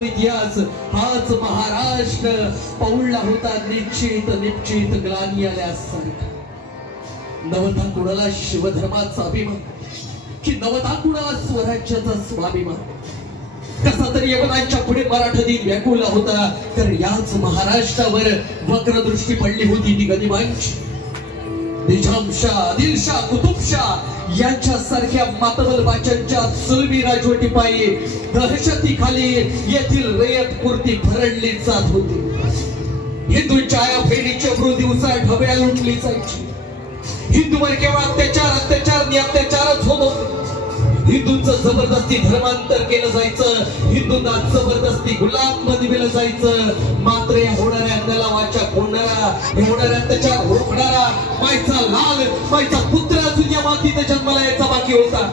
इतिहास हाच महाराष्ट्र पौळला होता निश्चित निश्चित ग्लानी आल्यासारखा। नवता कुणाला शिवधर्माचा अभिमान की नवता कुणाला स्वराज्याचा स्वाभिमान। कसा तरी यवनांच्या पुढे मराठा दिन व्याकुळला होता, तर याच महाराष्ट्रावर वक्रदृष्टी पडली होती ती गनिमांची। निजामशाह, आदिलशाह, कुतुबशाह यांच्यासारख्या मातबल बाच्यांच्या जुलमी राजवटीपायी दहशतीखाली येथील रयतपुरती भरडली जात होती। हिंदूंच्या फेडीचे दिवसा ढबळ्या लुटली जायची। हिंदूवर केवळ अत्याचार आणि अत्याचारच होत होते। हिंदूंचं जबरदस्ती धर्मांतर केलं जायचं, हिंदूंना जबरदस्ती गुलाम बनविलं जायचं। मात्र या होणाऱ्या नलावाच्या कोणारा होणाऱ्या अत्याचार रोखणारा मायचा लाल मायचा पुत्र अजून या मातीत जन्माला यायचा बाकी होता।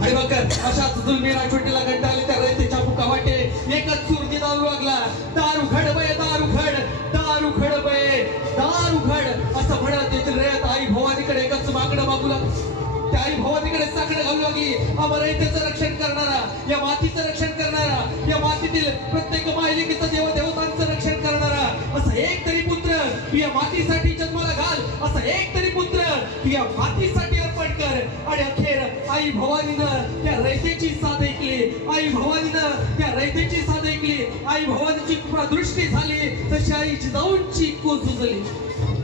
आणि मग अशाच जुलमी राजवटीला कंटाळले त्या रयतेच्या मुखावाटे एकच सूर दिनारू लागला, दारू खड बय दारू खड दारू खड बय दारू खड असं म्हणत येथील रयत आई भवानीकडे एकच मागणं मागू लागली। त्या आई भवानीकडे साकडं घालू लागली, रयतेचं रक्षण करणारा, या मातीचं रक्षण करणारा, या मातीतील प्रत्येक मायलेकीचं देवदेवतांचं रक्षण करणारा असं एक तरी पुत्र तू या मातीसाठी जन्माला घाल, असं एक तरी पुत्र तू या मातीसाठी अर्पण कर। आणि अखेर आई भवानीनं त्या रयतेची साथ ऐकली, आई भवानीनं त्या रयतेची साथ ऐकली। आई भवानीची कृपा दृष्टी झाली तशी आई जिजाऊंची कोस उजळली।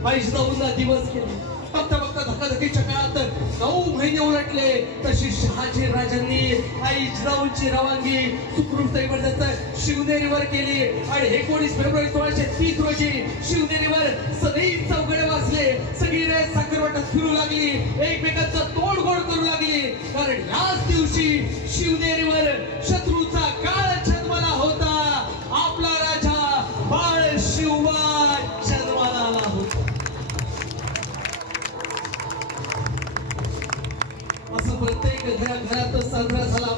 आई जिजाऊंना दिवस केले, बघता बघता धकाधकीच्या काळात 9 महिने उलटले तशी शहाजी राजांनी आई जिजाऊंची रवानगी सुखरूप शिवनेरीवर केली। आणि 19 फेब्रुवारी 1630 रोजी शिवनेरीवर सदैव चौघडे वाजले, सगळी रयत साखरवाटात फिरू लागली, एकमेकांचं तोड गोड करू लागली। कारण याच दिवशी शिवनेरीवर शत्रूचा काळ जन्माला होता, आपला राजा बाळ शिवबा जन्माला आला होता। असं प्रत्येक घरात साजरा झाला।